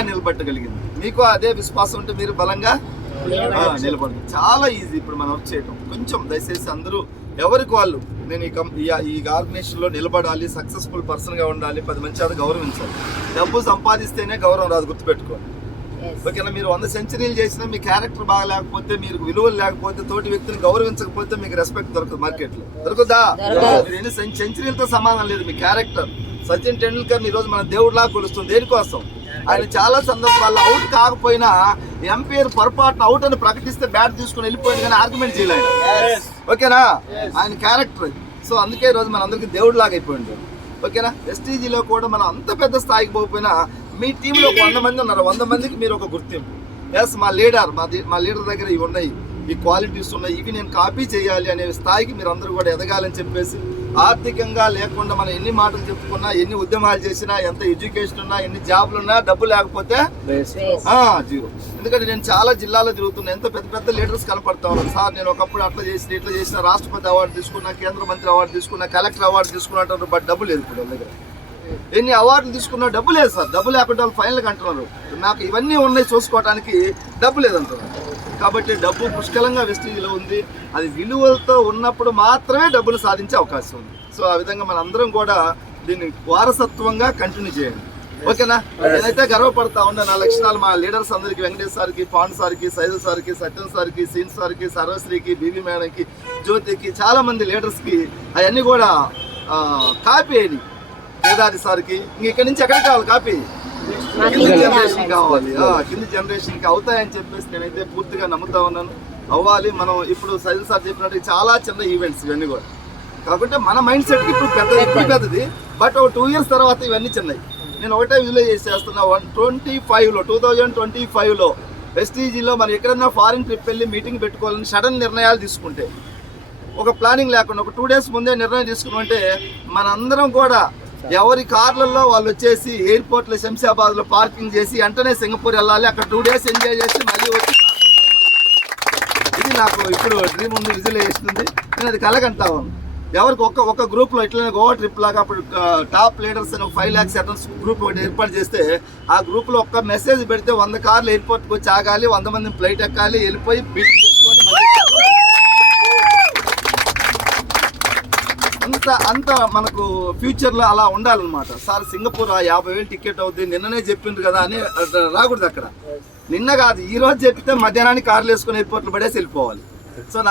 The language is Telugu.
బలంగా నిలబెట్టగలిగింది. మీకు అదే విశ్వాసం ఉంటే మీరు బలంగా నిలబడండి. చాలా ఈజీ ఇప్పుడు మనం వర్క్ చేయటం. కొంచెం దయచేసి అందరూ ఎవరికి వాళ్ళు నేను ఈ ఆర్గనైజేషన్లో నిలబడాలి, సక్సెస్ఫుల్ పర్సన్గా ఉండాలి, 10 మంది చేత గౌరవించాలి. డబ్బు సంపాదిస్తేనే గౌరవం రాదు, గుర్తుపెట్టుకోండి. ఓకేనా? మీరు 100 సెంచరీలు చేసినా మీ క్యారెక్టర్ బాగా లేకపోతే, మీరు విలువలు లేకపోతే, తోటి వ్యక్తిని గౌరవించకపోతే మీకు రెస్పెక్ట్ దొరకదు, మార్కెట్లో దొరుకుదా? మీరు ఎన్ని సెంచరీలతో సమానం లేదు మీ క్యారెక్టర్. సచిన్ టెండూల్కర్ ఈ రోజు మన దేవుడిలా కొలుస్తుంది. దేనికోసం? ఆయన చాలా సందర్భాల్లో అవుట్ కాకపోయినా ఎంపైర్ పొరపాటున అవుట్ అని ప్రకటిస్తే బ్యాట్ తీసుకుని వెళ్ళిపోయింది, కానీ ఆర్గ్యుమెంట్ చేయలేదు. ఓకేనా? ఆయన క్యారెక్టర్. సో అందుకే ఈ రోజు మన అందరికీ దేవుడిలాగా అయిపోయింది. ఓకేనా? ఎస్టీజీలో కూడా మనం అంత పెద్ద స్థాయికి పోకపోయినా మీ టీంలో ఒక 100 మంది ఉన్నారు, 100 మందికి మీరు ఒక గుర్తింపు. ఎస్, మా లీడర్ దగ్గర ఇవి ఉన్నాయి, ఈ క్వాలిటీస్ ఉన్నాయి, ఇవి నేను కాపీ చేయాలి అనే స్థాయికి మీరు అందరూ కూడా ఎదగాలని చెప్పేసి, ఆర్థికంగా లేకుండా మనం ఎన్ని మాటలు చెప్పుకున్నా, ఎన్ని ఉద్యమాలు చేసినా, ఎంత ఎడ్యుకేషన్ ఉన్నా, ఎన్ని జాబ్లు ఉన్నా, డబ్బు లేకపోతే జీరో. ఎందుకంటే నేను చాలా జిల్లాలో తిరుగుతున్నా, ఎంత పెద్ద పెద్ద లీడర్స్ కనపడతా ఉన్నారు. సార్ నేను ఒకప్పుడు అట్లా చేసిన రాష్ట్రపతి అవార్డు తీసుకున్నా, కేంద్ర మంత్రి అవార్డు తీసుకున్నా, కలెక్టర్ అవార్డు తీసుకున్నా అంటారు. బట్ డబ్బు లేదు ఇప్పుడు దగ్గర. ఎన్ని అవార్డులు తీసుకున్నా డబ్బు లేదు సార్. డబ్బు లేకుండా వాళ్ళు ఫైనల్గా అంటున్నారు నాకు ఇవన్నీ ఉన్నాయి చూసుకోవడానికి డబ్బు లేదంటారు. కాబట్టి డబ్బు పుష్కలంగా వెస్టీజ్లో ఉంది. అది విలువలతో ఉన్నప్పుడు మాత్రమే డబ్బులు సాధించే అవకాశం ఉంది. సో ఆ విధంగా మన అందరం కూడా దీన్ని వారసత్వంగా కంటిన్యూ చేయండి. ఓకేనా? నేనైతే గర్వపడతా ఉన్నా నా లక్షణాలు మా లీడర్స్ అందరికీ, వెంకటేష్ సార్కి, పాండ్ సార్కి, సైదుల్ సార్కి, సత్యం సార్కి, సీన్ సార్కి, సర్వశ్రీకి, బీబీ మేడంకి, జ్యోతికి, చాలా మంది లీడర్స్కి అవన్నీ కూడా కాపీ అయినాయి. కేదారి సార్కి ఇక్కడి నుంచి ఎక్కడికి కావాలి కాపీ? కింది జనరేషన్ కావాలి. కింది జనరేషన్కి అవుతాయని చెప్పేసి నేనైతే పూర్తిగా నమ్ముతా ఉన్నాను. అవ్వాలి. మనం ఇప్పుడు సైదుల్ సార్ చెప్పినట్టు చాలా చిన్న ఈవెంట్స్ ఇవన్నీ కూడా కాకుంటే మన మైండ్ సెట్కి ఇప్పుడు పెద్దది. బట్ ఒక 2 years తర్వాత ఇవన్నీ చిన్నవి. నేను ఒకటే విజువలైజ్ చేస్తున్నా. 2025లో వెస్టీజీలో మనం ఎక్కడన్నా ఫారిన్ ట్రిప్ వెళ్ళి మీటింగ్ పెట్టుకోవాలని సడన్ నిర్ణయాలు తీసుకుంటే, ఒక ప్లానింగ్ లేకుండా ఒక 2 days ముందే నిర్ణయం తీసుకున్నామంటే మనందరం కూడా ఎవరి కార్లలో వాళ్ళు వచ్చేసి ఎయిర్పోర్ట్లో శంషాబాద్లో పార్కింగ్ చేసి వెంటనే సింగపూర్ వెళ్ళాలి, అక్కడ 2 days ఎంజాయ్ చేసి మళ్ళీ వచ్చి. ఇది నాకు ఇప్పుడు డ్రీమ్ ఉంది, విజువలైజ్ చేస్తుంది. నేను అది కలగంటాను. ఎవరికి ఒక గ్రూప్లో ఇట్లనే గోవా ట్రిప్ లాగా అప్పుడు టాప్ లీడర్స్ అని 5 lakhs అటెండర్స్ గ్రూప్ ఒకటి ఏర్పాటు చేస్తే, ఆ గ్రూప్లో ఒక్క మెసేజ్ పెడితే 100 కార్లు ఎయిర్పోర్ట్కి వచ్చి ఆగాలి, 100 మంది ఫ్లైట్ ఎక్కాలి, వెళ్ళిపోయి మీటింగ్ చేసుకోండి. అంత మనకు ఫ్యూచర్లో అలా ఉండాలన్నమాట. సార్ సింగపూర్ 50,000 టికెట్ అవుతుంది నిన్ననే చెప్పిండ్రు కదా అని రాకూడదు. అక్కడ నిన్న కాదు, ఈ రోజు చెప్తే మధ్యాహ్నానికి కార్లు వేసుకొని ఎయిర్పోర్ట్లో పడేసి వెళ్ళిపోవాలి. సో